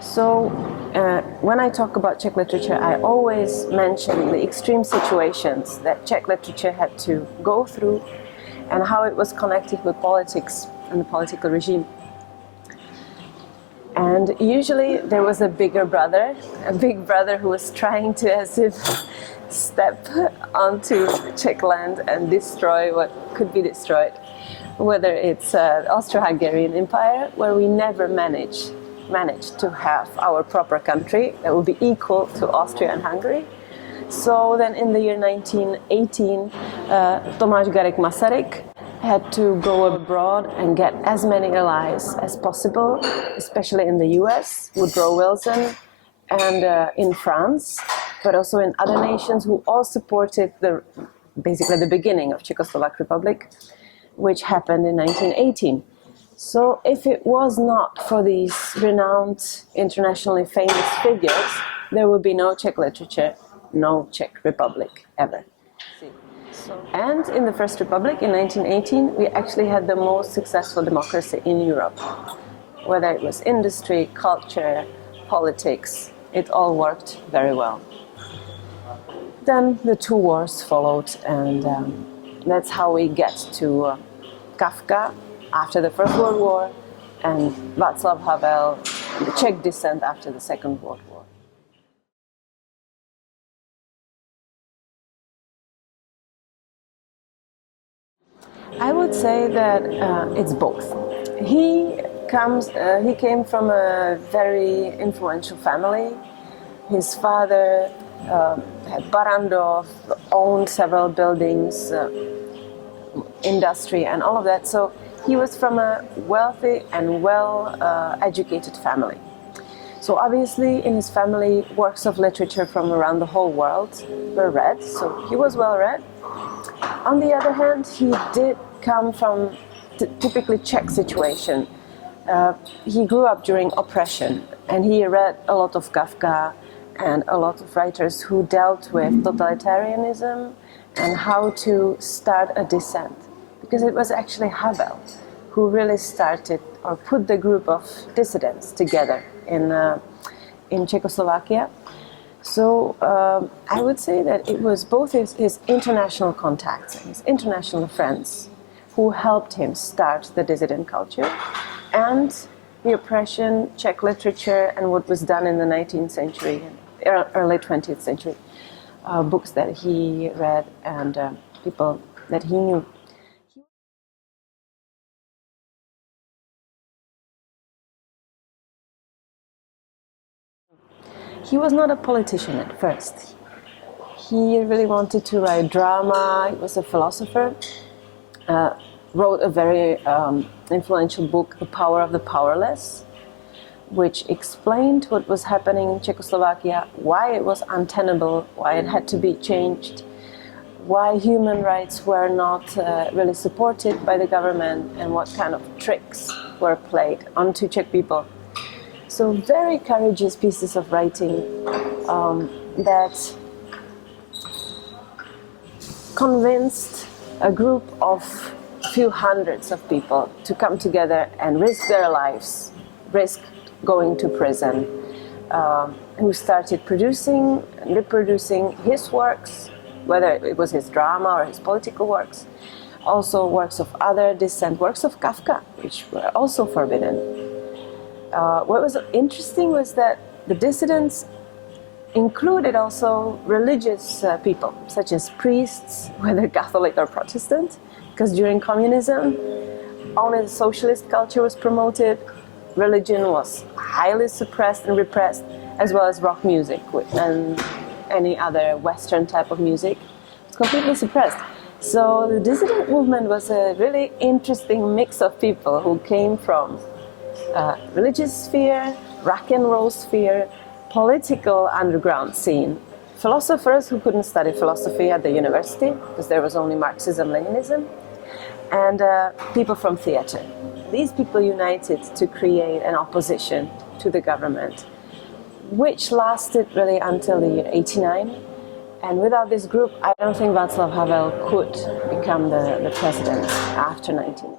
So when I talk about Czech literature, I always mention the extreme situations that Czech literature had to go through and how it was connected with politics and the political regime. And usually there was a big brother who was trying to, as if, step onto Czech land and destroy what could be destroyed. Whether it's the Austro-Hungarian Empire, where we never managed to have our proper country that would be equal to Austria and Hungary. So then in the year 1918, Tomáš Garrigue Masaryk had to go abroad and get as many allies as possible, especially in the US, Woodrow Wilson, and in France, but also in other nations who all supported basically the beginning of Czechoslovak Republic, which happened in 1918. So if it was not for these renowned, internationally famous figures, there would be no Czech literature, no Czech Republic ever. And in the First Republic in 1918, we actually had the most successful democracy in Europe. Whether it was industry, culture, politics, it all worked very well. Then the two wars followed, and that's how we get to Kafka after the First World War and Václav Havel, the Czech descent after the Second World War. I would say that it's both. He came from a very influential family. His father had Barandov, owned several buildings, industry, and all of that. So he was from a wealthy and well-educated family. So obviously in his family, works of literature from around the whole world were read, so he was well read. On the other hand, he did come from typically Czech situation. He grew up during oppression, and he read a lot of Kafka and a lot of writers who dealt with totalitarianism and how to start a dissent. Because it was actually Havel who really started or put the group of dissidents together in Czechoslovakia. So I would say that it was both his international contacts and his international friends who helped him start the dissident culture, and the oppression, Czech literature, and what was done in the 19th century and early 20th century, books that he read and people that he knew. He was not a politician at first. He really wanted to write drama. He was a philosopher. Wrote a very influential book, The Power of the Powerless, which explained what was happening in Czechoslovakia, why it was untenable, why it had to be changed, why human rights were not really supported by the government, and what kind of tricks were played onto Czech people. So very courageous pieces of writing that convinced a group of few hundreds of people to come together and risk their lives, risk going to prison, who started producing and reproducing his works, whether it was his drama or his political works, also works of other dissent, works of Kafka, which were also forbidden. What was interesting was that the dissidents included also religious people, such as priests, whether Catholic or Protestant, because during communism, only the socialist culture was promoted, religion was highly suppressed and repressed, as well as rock music and any other Western type of music. It's completely suppressed. So the dissident movement was a really interesting mix of people who came from religious sphere, rock and roll sphere, political underground scene, philosophers who couldn't study philosophy at the university because there was only Marxism-Leninism, and people from theater. These people united to create an opposition to the government, which lasted really until the year 89. And without this group, I don't think Václav Havel could become the president after 1980.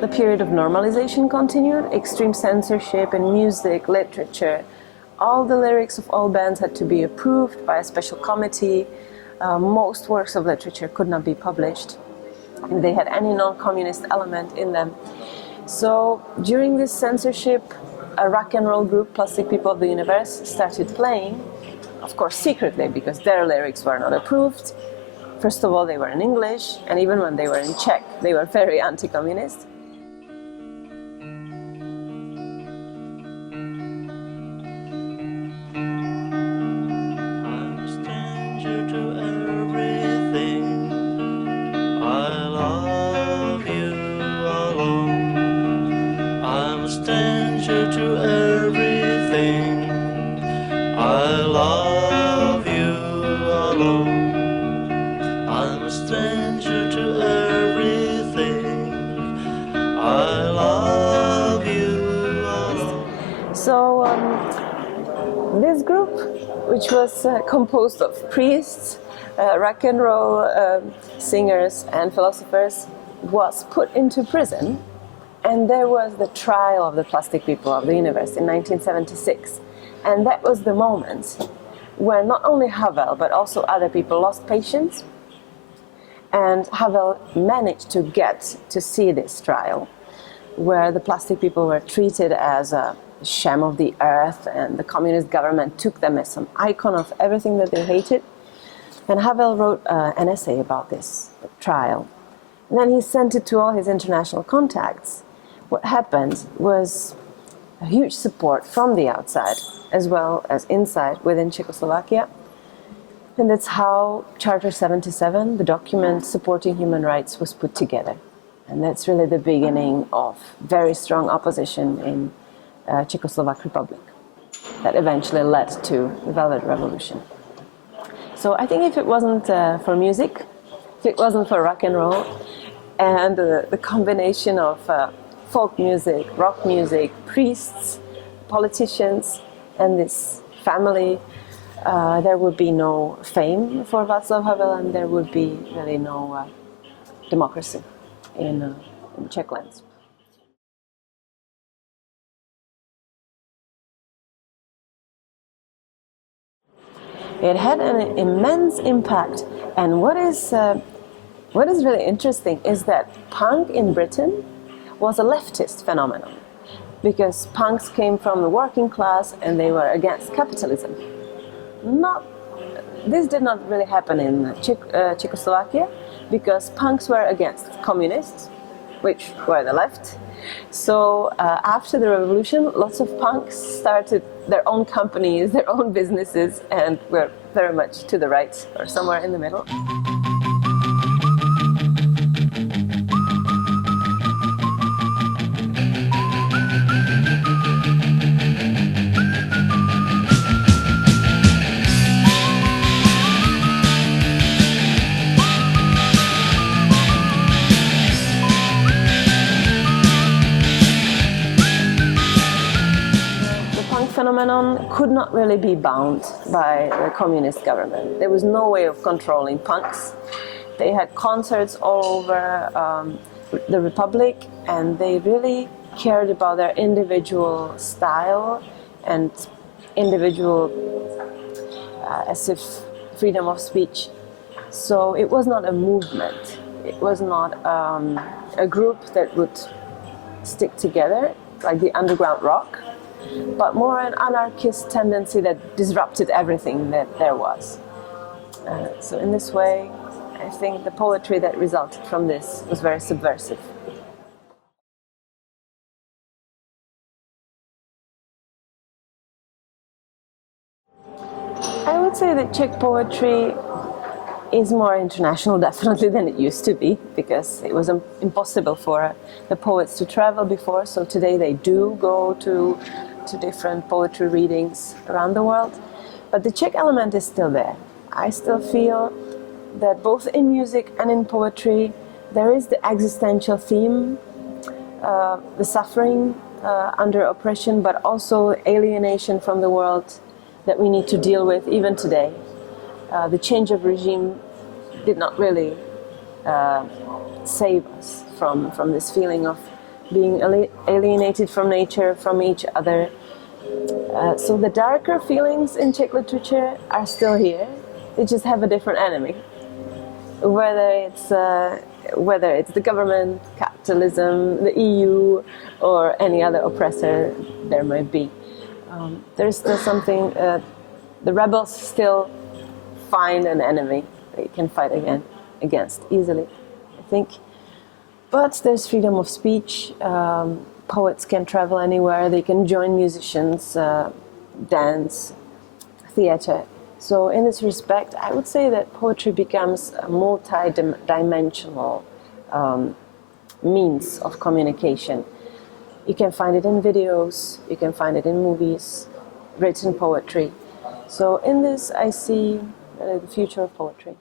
the period of normalization continued, extreme censorship in music, literature. All the lyrics of all bands had to be approved by a special committee. Most works of literature could not be published if they had any non-communist element in them. So during this censorship, a rock and roll group, Plastic People of the Universe, started playing, of course secretly, because their lyrics were not approved. First of all, they were in English, and even when they were in Czech, they were very anti-communist. I'm a stranger to everything. I love you alone. I'm a stranger to everything. I love you alone. I'm a stranger to everything. I love you alone. So this group, which was composed of priests, rock and roll singers and philosophers, was put into prison, and there was the trial of the Plastic People of the Universe in 1976. And that was the moment when not only Havel but also other people lost patience, and Havel managed to get to see this trial, where the Plastic People were treated as a sham of the earth, and the communist government took them as some icon of everything that they hated. And Havel wrote an essay about this trial. And then he sent it to all his international contacts. What happened was a huge support from the outside as well as inside within Czechoslovakia. And that's how Charter 77, the document supporting human rights, was put together. And that's really the beginning of very strong opposition in Czechoslovak Republic that eventually led to the Velvet Revolution. So I think if it wasn't for music, if it wasn't for rock and roll, and the combination of folk music, rock music, priests, politicians, and this family, there would be no fame for Václav Havel, and there would be really no democracy in Czech lands. It had an immense impact, and what is really interesting is that punk in Britain was a leftist phenomenon, because punks came from the working class and they were against capitalism. This did not really happen in Czechoslovakia, because punks were against communists, which were the left. So after the revolution, lots of punks started their own companies, their own businesses, and were very much to the right or somewhere in the middle. Phenomenon could not really be bound by the communist government. There was no way of controlling punks. They had concerts all over the Republic, and they really cared about their individual style and individual as if freedom of speech. So it was not a movement. It was not a group that would stick together like the underground rock, but more an anarchist tendency that disrupted everything that there was. So in this way, I think the poetry that resulted from this was very subversive. I would say that Czech poetry is more international, definitely, than it used to be, because it was impossible for the poets to travel before. So today they do go to different poetry readings around the world. But the Czech element is still there. I still feel that both in music and in poetry there is the existential theme, the suffering under oppression, but also alienation from the world that we need to deal with even today. The change of regime did not really save us from this feeling of being alienated from nature, from each other. So the darker feelings in Czech literature are still here. They just have a different enemy. Whether it's the government, capitalism, the EU, or any other oppressor there might be. There's still something, the rebels still find an enemy they can fight against easily, I think. But there's freedom of speech. Poets can travel anywhere. They can join musicians, dance, theater. So in this respect, I would say that poetry becomes a multi-dimensional means of communication. You can find it in videos, you can find it in movies, written poetry. So in this, I see the future of poetry.